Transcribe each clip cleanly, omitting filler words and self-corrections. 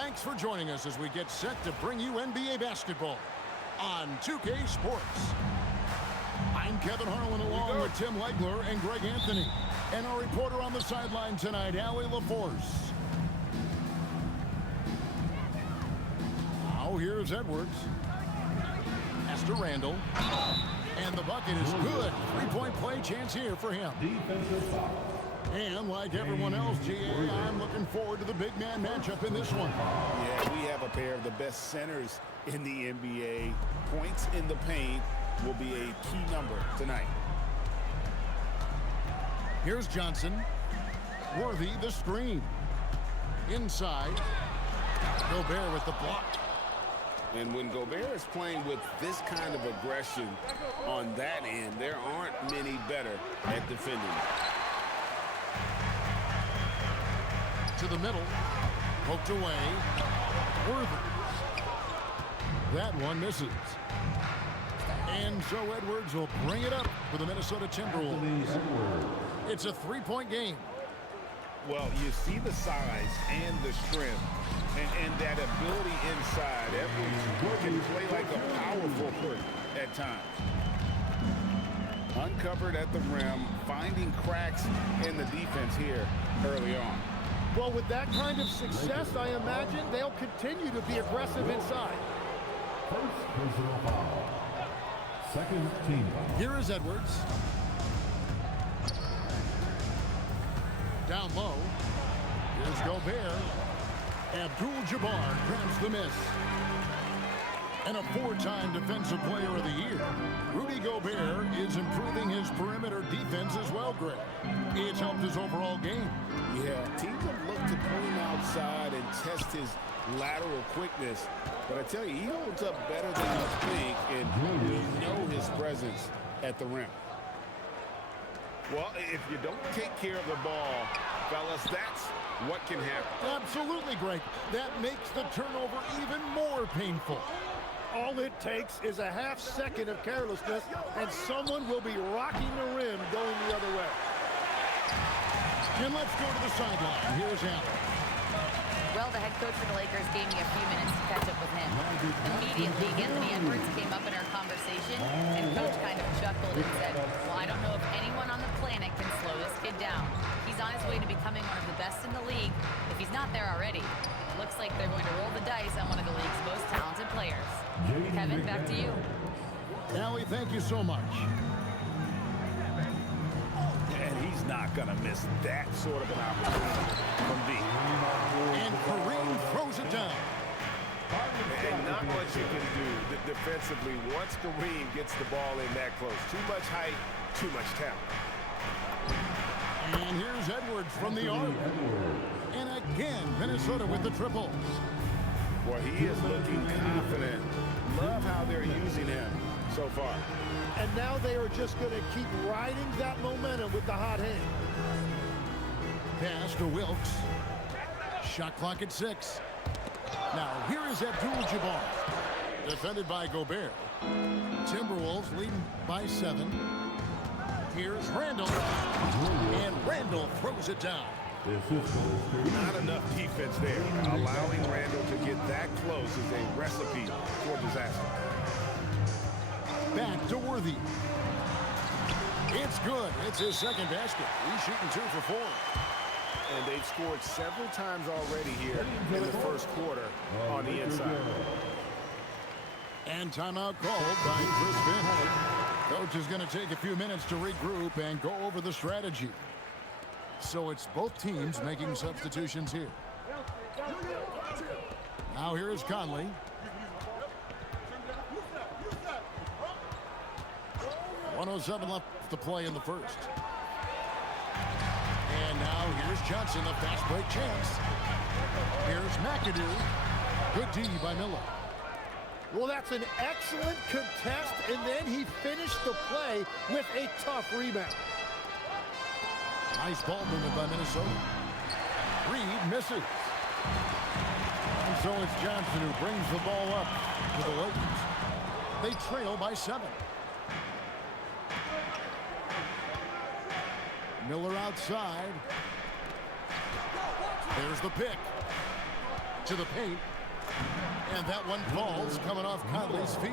Thanks for joining us as we get set to bring you NBA basketball on 2K Sports. I'm Kevin Harlan along with Tim Legler and Greg Anthony. And our reporter on the sideline tonight, Allie LaForce. Now here's Edwards. Pass to Randall. And the bucket is good. Three-point play chance here for him. And like everyone else, GA, I'm looking forward to the big man matchup in this one. Yeah, we have a pair of the best centers in the NBA. Points in the paint will be a key number tonight. Here's Johnson. Worthy the screen. Inside. Gobert with the block. And when Gobert is playing with this kind of aggression on that end, there aren't many better at defending. To the middle. Poked away. Worthy. That one misses. And so Edwards will bring it up for the Minnesota Timberwolves. It's a three-point game. Well, you see the size and the strength and that ability inside. Edwards can play like a power forward at times. Uncovered at the rim, finding cracks in the defense here early on. Well, with that kind of success, I imagine they'll continue to be aggressive inside. First personal foul. Second team foul. Here is Edwards. Down low. Here's Gobert. Abdul-Jabbar grabs the miss. And a four-time Defensive Player of the Year. Rudy Gobert is improving his perimeter defense as well, Greg. It's helped his overall game. Yeah, teams have looked to pull him outside and test his lateral quickness. But I tell you, he holds up better than you think, and you know his presence at the rim. Well, if you don't take care of the ball, fellas, that's what can happen. Absolutely, Greg. That makes the turnover even more painful. All it takes is a half second of carelessness, and someone will be rocking the rim going the other way. And let's go to the sideline. Here's Allen. Well, the head coach for the Lakers gave me a few minutes to catch up with him. Immediately, Anthony Edwards came up in our conversation, and Coach kind of chuckled and said, well, I don't know if anyone on the planet can slow this kid down. He's on his way to becoming one of the best in the league, if he's not there already. Looks like they're going to roll the dice on one of the league's most talented players. Kevin, back to you. Allie, thank you so much. And he's not going to miss that sort of an opportunity from deep. And Kareem throws it down. And not much you can do defensively once Kareem gets the ball in that close. Too much height, too much talent. And here's Edwards from the arc. And again, Minnesota with the triples. Well, he is looking confident. Love how they're using him so far. And now they are just going to keep riding that momentum with the hot hand. Pass to Wilkes. Shot clock at 6. Now here is Abdul-Jabbar. Defended by Gobert. Timberwolves leading by 7. Here's Randall. And Randall throws it down. Not enough defense there. Allowing Randall to get that close is a recipe for disaster. Back to Worthy. It's good. It's his second basket. He's shooting 2 for 4. And they've scored several times already here in the first quarter on the inside. And timeout called by Chris Finley. Coach is going to take a few minutes to regroup and go over the strategy. So it's both teams making substitutions here. Now here is Conley. .107 left to play in the first. And now here's Johnson, the fast break chance. Here's McAdoo. Good D by Miller. Well, that's an excellent contest, and then he finished the play with a tough rebound. Nice ball movement by Minnesota. Reed misses. And so it's Johnson who brings the ball up to the Lakers. They trail by 7. Miller outside. There's the pick. to the paint. And that one falls coming off Conley's feet.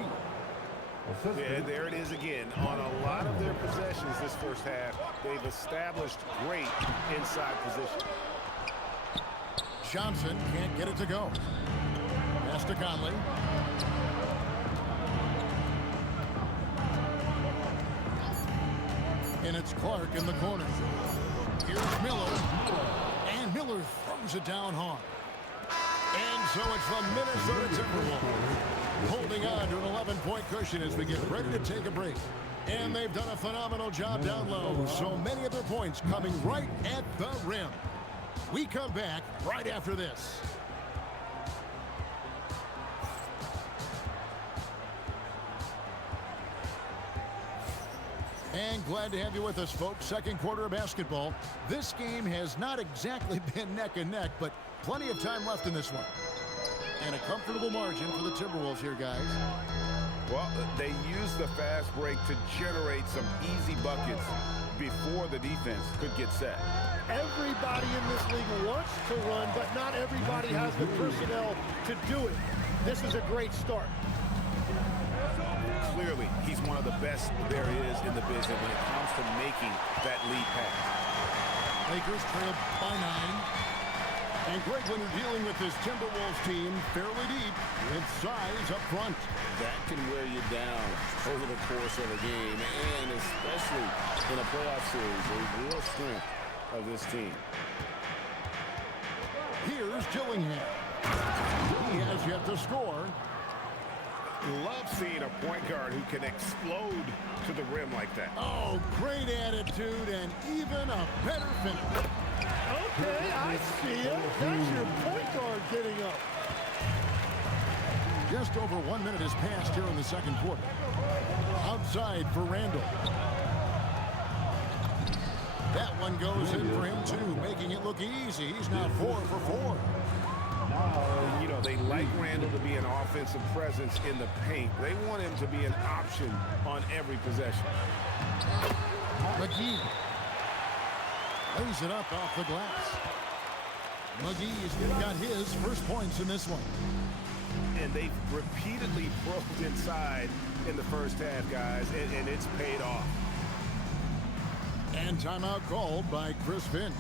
Yeah, there it is again. On a lot of their possessions this first half, they've established great inside position. Johnson can't get it to go. Pass to Conley. And it's Clark in the corner. Here's Miller. And Miller throws it down hard. And so it's the Minnesota Timberwolves holding on to an 11-point cushion as we get ready to take a break. And they've done a phenomenal job down low. So many of their points coming right at the rim. We come back right after this. And glad to have you with us, folks. Second quarter of basketball. This game has not exactly been neck and neck, but plenty of time left in this one. And a comfortable margin for the Timberwolves here, guys. Well, they used the fast break to generate some easy buckets before the defense could get set. Everybody in this league wants to run, but not everybody has the personnel to do it. This is a great start. Clearly, he's one of the best there is in the business when it comes to making that lead pass. Lakers trail by 9. And Greg, when you're dealing with this Timberwolves team fairly deep, with size up front. That can wear you down over the course of a game, and especially in a playoff series, a real strength of this team. Here's Dillingham. He has yet to score. Love seeing a point guard who can explode to the rim like that. Oh, great attitude and even a better finish. Okay, I see it. That's your point guard getting up. Just over 1 minute has passed here in the second quarter. Outside for Randall. That one goes in for him too, making it look easy. He's now 4 for 4. You know, they like Randall to be an offensive presence in the paint. They want him to be an option on every possession. McGee lays it up off the glass. McGee's got his first points in this one. And they've repeatedly probed inside in the first half, guys, and it's paid off. And timeout called by Chris Finch.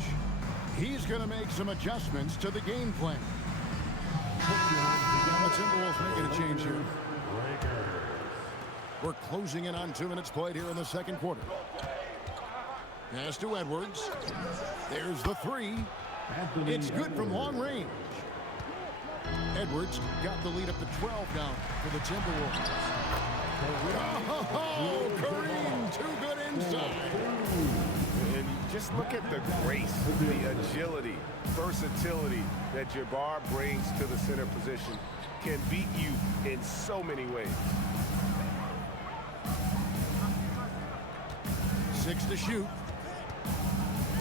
He's going to make some adjustments to the game plan. The Timberwolves making a change here. We're closing in on 2 minutes played here in the second quarter. Pass to Edwards. There's the three. It's good from long range. Edwards got the lead up to 12 now for the Timberwolves. Oh, Kareem, too good inside. And just look at the grace, the agility, versatility that Jabbar brings to the center position. Can beat you in so many ways. 6 to shoot.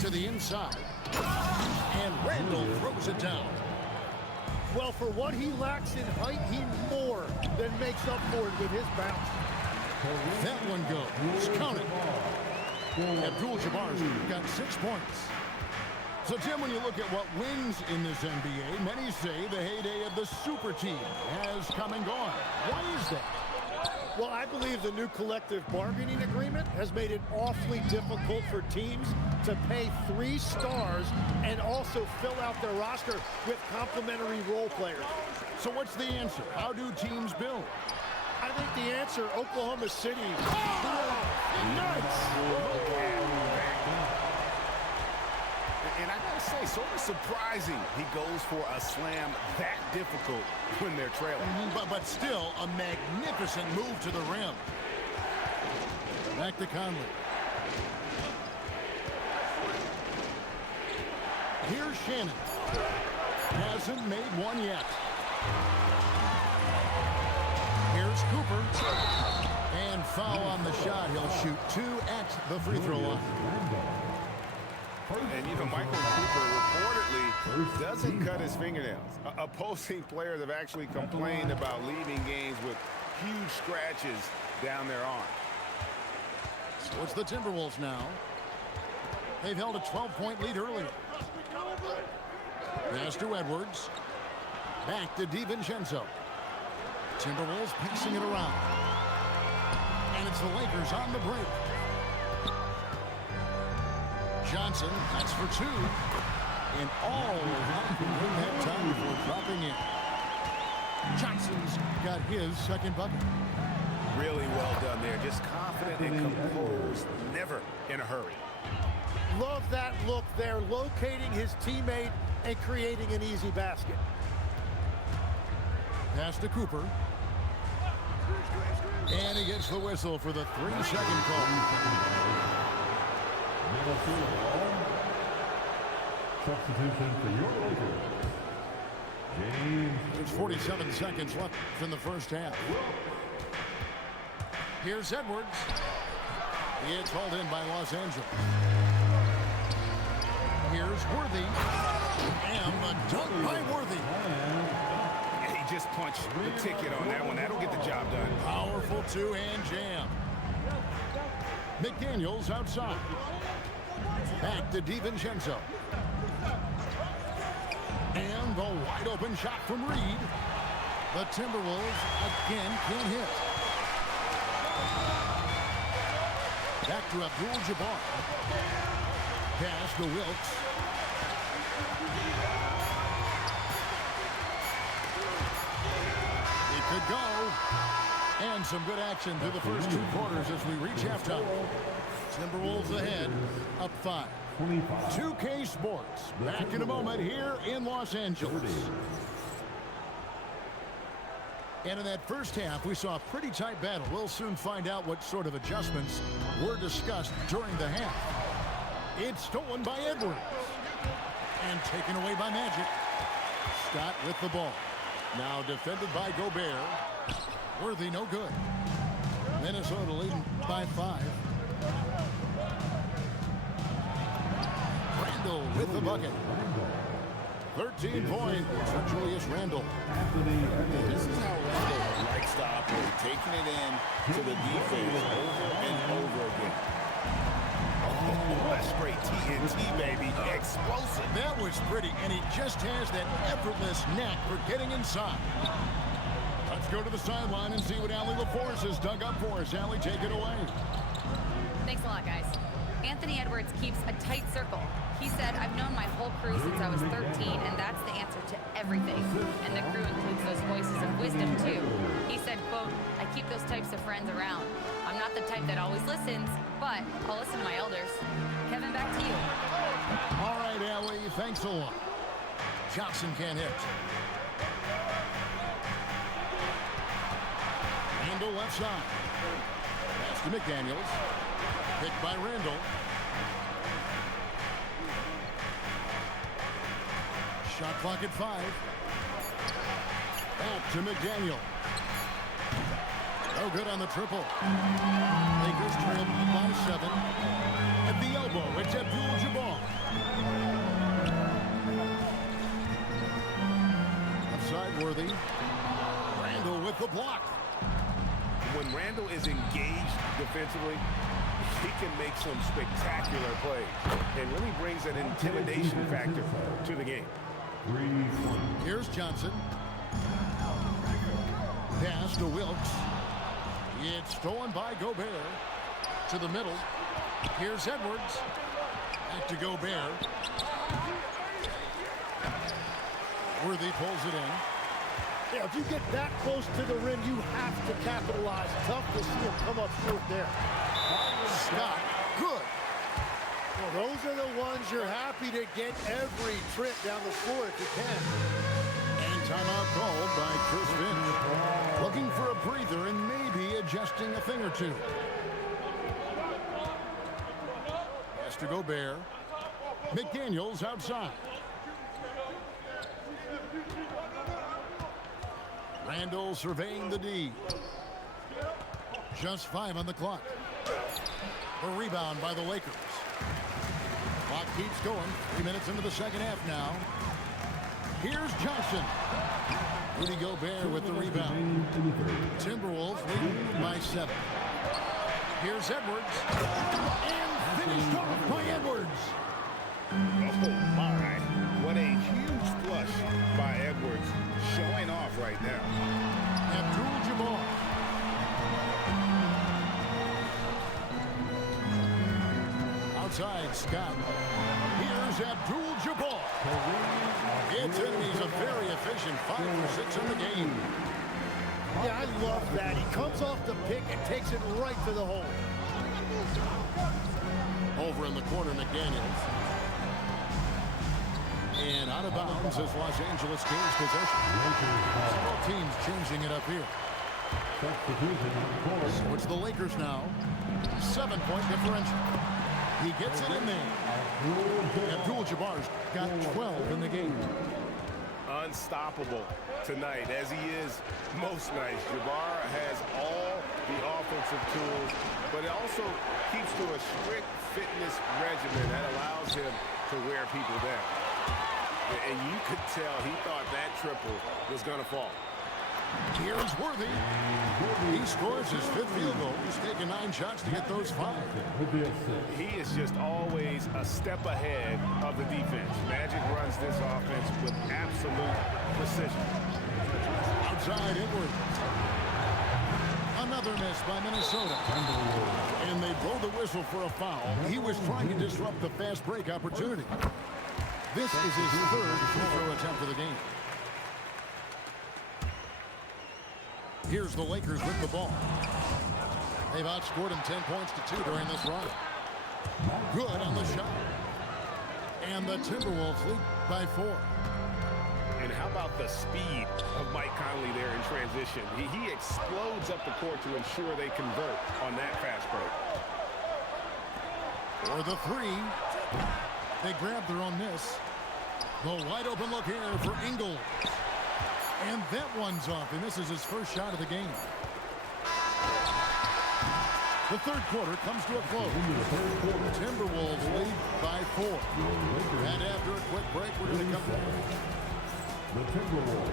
To the inside. And Randall throws it down. Well, for what he lacks in height, he more than makes up for it with his bounce. That one goes. Count it. Abdul-Jabbar's got 6 points. So, Tim, when you look at what wins in this NBA, many say the heyday of the super team has come and gone. Why is that? Well, I believe the new collective bargaining agreement has made it awfully difficult for teams to pay 3 stars and also fill out their roster with complementary role players. So what's the answer? How do teams build? I think the answer, Oklahoma City. Oh, nuts! And I gotta say, sort of surprising he goes for a slam that difficult when they're trailing. But still, a magnificent move to the rim. Back to Conley. Here's Shannon. Hasn't made one yet. Here's Cooper. And foul on the shot. He'll shoot 2 at the free throw line. And, you know, Michael Cooper reportedly doesn't cut his fingernails. Opposing players have actually complained about leaving games with huge scratches down their arm. So it's the Timberwolves now. They've held a 12-point lead earlier. Pass to Edwards. Back to DiVincenzo. Timberwolves pacing it around. And it's the Lakers on the break. Johnson, that's for two. And all didn't have time before dropping in. Johnson's got his second bucket. Really well done there. Just confident and composed. Never in a hurry. Love that look there, locating his teammate and creating an easy basket. Pass to Cooper. And he gets the whistle for the 3-second call. Substitution for your Lakers. James. There's 47 seconds left in the first half. Here's Edwards. It's hauled in by Los Angeles. Here's Worthy. And the dunk by Worthy. He just punched the ticket on that one. That'll get the job done. Powerful two-hand jam. McDaniels outside. Back to DiVincenzo. And the wide open shot from Reed. The Timberwolves again can't hit. Back to Abdul-Jabbar. Pass to Wilkes. It could go. And some good action through the first 2 quarters as we reach halftime. Timberwolves ahead, up 5. 2K Sports, back in a moment here in Los Angeles. And in that first half, we saw a pretty tight battle. We'll soon find out what sort of adjustments were discussed during the half. It's stolen by Edwards. And taken away by Magic. Scott with the ball. Now defended by Gobert. Worthy no good. Minnesota leading by 5. Randle with the bucket. 13 points for Julius Randle. This is how Randle likes to operate, taking it in to the defense over and over again. Oh, that's straight TNT, baby. Explosive. That was pretty, and he just has that effortless knack for getting inside. Let's go to the sideline and see what Allie LaForce has dug up for us. Allie, take it away. Thanks a lot, guys. Anthony Edwards keeps a tight circle. He said, I've known my whole crew since I was 13, and that's the answer to everything. And the crew includes those voices of wisdom, too. He said, quote, I keep those types of friends around. I'm not the type that always listens, but I'll listen to my elders. Kevin, back to you. All right, Allie, thanks a lot. Johnson can't hit. Randle left side. Pass to McDaniels. Picked by Randle. Shot clock at 5. Back to McDaniel. No good on the triple. Lakers trail by 7. At the elbow, it's Abdul-Jabbar. Outside Worthy. Randle with the block. When Randle is engaged defensively, he can make some spectacular plays and really brings an intimidation factor to the game. Here's Johnson. Pass to Wilkes. It's stolen by Gobert. To the middle. Here's Edwards. Back to Gobert. Worthy pulls it in. Yeah, if you get that close to the rim, you have to capitalize. Tough to see him come up short there. Scott, good. Well, those are the ones you're happy to get every trip down the floor if you can. And timeout called by Chris Finch. Looking for a breather and maybe adjusting a thing or two. Pass to Gobert. McDaniels outside. Randle surveying the D. Just 5 on the clock. A rebound by the Lakers. Clock keeps going. 3 minutes into the second half now. Here's Johnson. Rudy Gobert with the rebound. Timberwolves leading by 7. Here's Edwards. And finished off by Edwards. Oh, my. What a huge flush by Edwards. Shut right now. Abdul-Jabbar. Outside, Scott. Here's Abdul-Jabbar. It's in. He's a very efficient 5 for 6 in the game. Yeah, I love that. He comes off the pick and takes it right to the hole. Over in the corner, McDaniels. And out of bounds as Los Angeles gains possession. Several teams changing it up here. So it's the Lakers now. 7-point differential. He gets it in there. Abdul-Jabbar's got 12 in the game. Unstoppable tonight, as he is most nights. Jabbar has all the offensive tools, but it also keeps to a strict fitness regimen that allows him to wear people down. And you could tell he thought that triple was going to fall. Here's Worthy. He scores his 5th field goal. He's taken 9 shots to get those 5. He is just always a step ahead of the defense. Magic runs this offense with absolute precision. Outside Edwards. Another miss by Minnesota. And they blow the whistle for a foul. He was trying to disrupt the fast break opportunity. This is his 3rd free throw attempt of the game. Here's the Lakers with the ball. They've outscored him 10 points to 2 during this run. Good on the shot. And the Timberwolves lead by 4. And how about the speed of Mike Conley there in transition? He explodes up the court to ensure they convert on that fast break. For the 3. They grab their own miss. The wide open look here for Ingles. And that one's off, and this is his first shot of the game. The 3rd quarter comes to a close. Timberwolves lead by 4. And after a quick break, we're going to come back. The Timberwolves,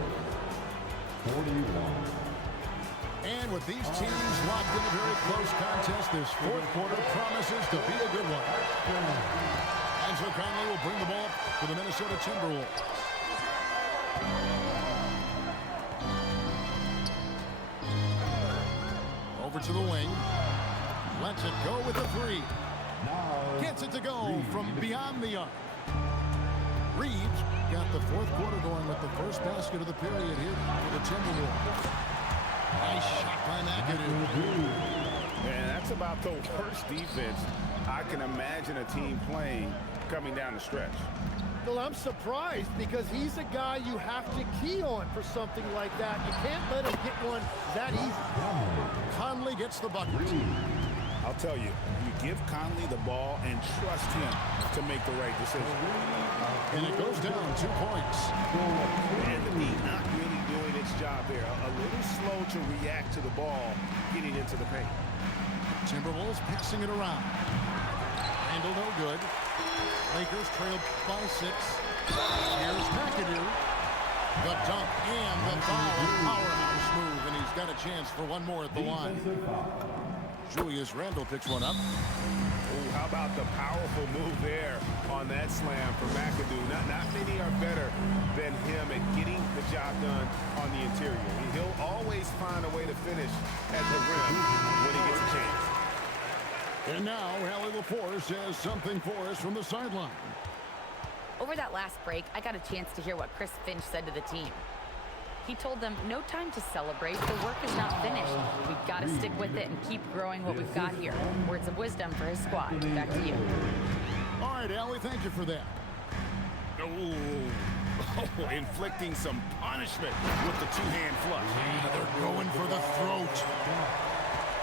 41. And with these teams locked in a very close contest, this 4th quarter promises to be a good one. And so Conley will bring the ball for the Minnesota Timberwolves. Over to the wing. Lets it go with the 3. Gets it to go from beyond the arc. Reeves got the 4th quarter going with the first basket of the period here for the Timberwolves. Nice shot by McAdoo. And that's about the worst defense I can imagine a team playing coming down the stretch. Well, I'm surprised because he's a guy you have to key on for something like that. You can't let him get one that easy. Conley gets the bucket. I'll tell you, you give Conley the ball and trust him to make the right decision. And it goes down 2 points. And the Heat not really doing its job there. A little slow to react to the ball getting into the paint. Timberwolves passing it around. Handle no good. Lakers trail by 6. Here's McAdoo. The dunk and the foul. Powerhouse move, and he's got a chance for one more at the line. Julius Randle picks one up. Oh, how about the powerful move there on that slam for McAdoo. Not many are better than him at getting the job done on the interior. He'll always find a way to finish at the rim when he gets a chance. And now, Allie LaForce has something for us from the sideline. Over that last break, I got a chance to hear what Chris Finch said to the team. He told them, no time to celebrate. The work is not finished. We've got to stick with it and keep growing what we've got here. Words of wisdom for his squad. Back to you. All right, Allie, thank you for that. Oh, inflicting some punishment with the 2-hand flush. Yeah, they're going for the throat.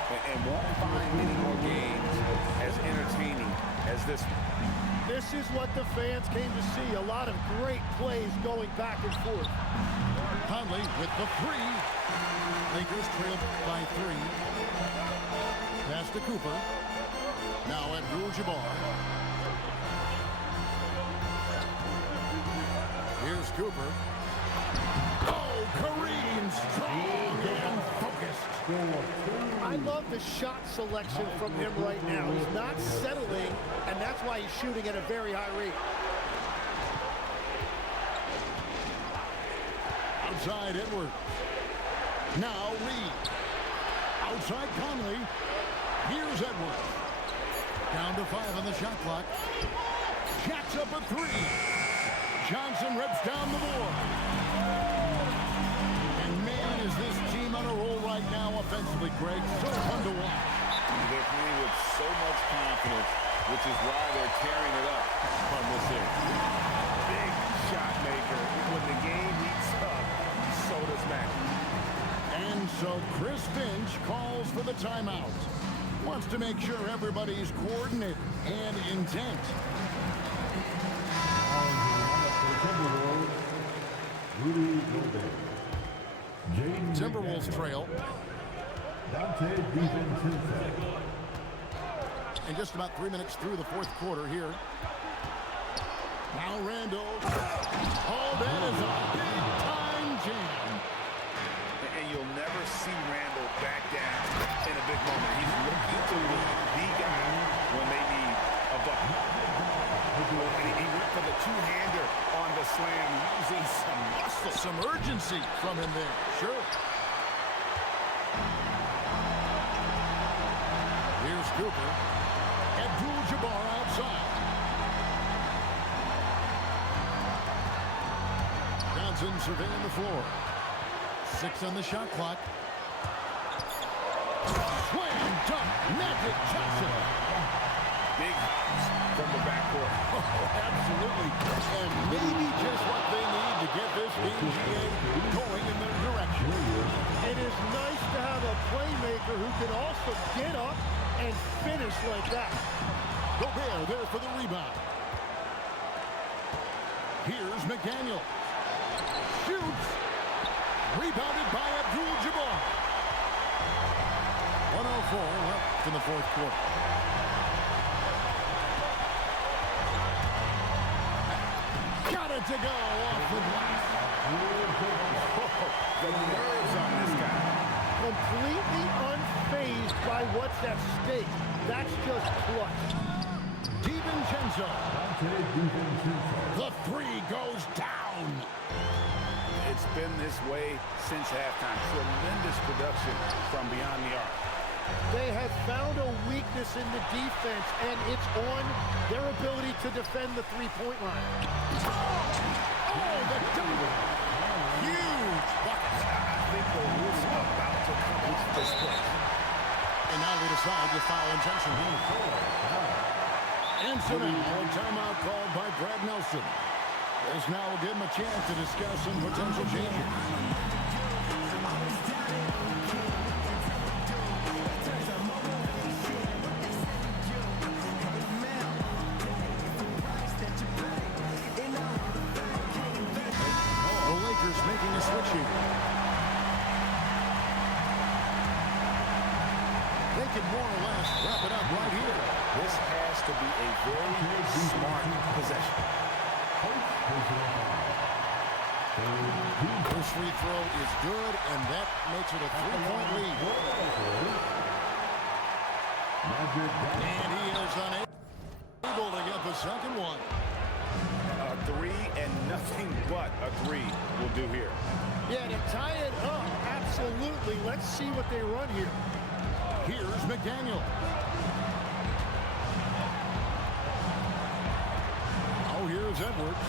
And won't find many more games as entertaining as this one. This is what the fans came to see. A lot of great plays going back and forth. Conley with the 3. Lakers trailed by 3. Pass to Cooper. Now Abdul-Jabbar. Here's Cooper. Oh, Kareem, strong and focused. I love the shot selection from him right now. He's not settling, and that's why he's shooting at a very high rate. Outside Edwards. Now Lee. Outside Conley. Here's Edwards. Down to 5 on the shot clock. Jacks up a 3. Johnson rips down the board. And man, is this team on a roll right now offensively, Greg. So fun to watch. They're playing with so much confidence, which is why they're tearing it up on this end. Big shot maker. When the game heats up, so does Mac. And so Chris Finch calls for the timeout. Wants to make sure everybody's coordinated and intent. Timberwolves trail. And just about 3 minutes through the fourth quarter here. Now Randall. Oh, that is a big-time jam. And you'll never see Randall back down in a big moment. He's looking to be the guy when they need a bucket. He went for the two-hander on the slam, using some muscle. Some urgency from him there. Sure. Here's Cooper. Abdul-Jabbar outside. Johnson surveying the floor. 6 on the shot clock. Slam dunk. Magic Johnson. Big hops from the backcourt. Oh, absolutely. And maybe just what they need to get this BGA going in their direction. It is nice to have a playmaker who can also get up and finish like that. Gobert there for the rebound. Here's McDaniel. Shoots. Rebounded by Abdul-Jabbar. 104 left in the fourth quarter. Got it to go off the glass. The nerves on this guy. Completely unfazed by what's at stake. That's just clutch. DiVincenzo. The 3 goes down. It's been this way since halftime. Tremendous production from beyond the arc. They have found a weakness in the defense, and it's on their ability to defend the three-point line. Oh, the double. Huge bucket. I think the roof's about to come off this play. And now they decide to foul intention. And so now a timeout called by Brad Nelson. This now will give him a chance to discuss some potential changes. The Lakers making a switch here. They can more or less wrap it up right here. This has to be a very smart possession. First free throw is good, and that makes it a 3-point lead. And he is unable to get the second one. A 3 and nothing but a 3 will do here. Yeah, to tie it up, absolutely. Let's see what they run here. Here's McDaniel. Oh, here's Edwards.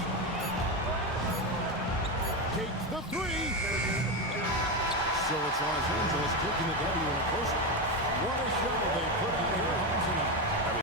Takes the 3. So it's Los Angeles taking the W in a closer. What a show they put